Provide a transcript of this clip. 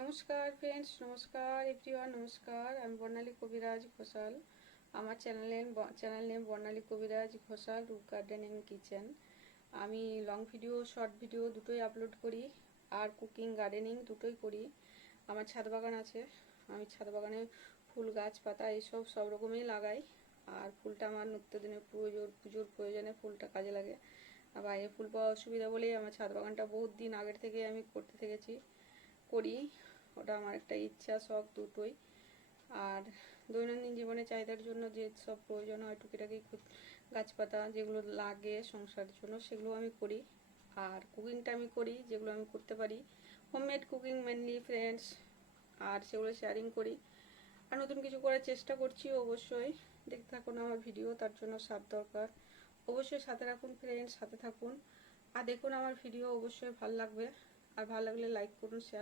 নমস্কার ফ্রেন্ডস, নমস্কার এভরিওয়ান, নমস্কার। আমি বর্ণালী কবিরাজ ঘোষাল। আমার চ্যানেল নেম বর্ণালী কবিরাজ ঘোষাল রুট গার্ডেনিং কিচেন। আমি লং ভিডিও, শর্ট ভিডিও দুটোই আপলোড করি, আর কুকিং, গার্ডেনিং দুটোই করি। আমার ছাদ বাগান আছে। আমি ছাদ বাগানে ফুল গাছ পাতা এইসব সব রকমই লাগাই। আর ফুলটা আমার নিত্যদিনের পুজোর প্রয়োজনে ফুলটা কাজে লাগে। আর বাইরে ফুল পাওয়া অসুবিধা বলেই আমার ছাদ বাগানটা বহুত দিন আগের থেকে আমি করতে করি। ওটা আমার একটা ইচ্ছা, শখ দুটোই। আর দৈনন্দিন জীবনে চাহিদার জন্য যে সব প্রয়োজন হয় টুকিটাকি গাছপাতা যেগুলো লাগে সংসারের জন্য, সেগুলো আমি করি। আর কুকিংটা আমি করি, যেগুলো আমি করতে পারি হোমমেড কুকিং মেনলি ফ্রেন্ডস, আর সেগুলো শেয়ারিং করি। আর নতুন কিছু করার চেষ্টা করছি। অবশ্যই দেখতে থাকুন আমার ভিডিও, তার জন্য সাথ দরকার। অবশ্যই সাথে রাখুন ফ্রেন্ডস, সাথে থাকুন আর দেখুন আমার ভিডিও। অবশ্যই ভালো লাগবে। আর ভালো লাগলে লাইক করুন, শেয়ার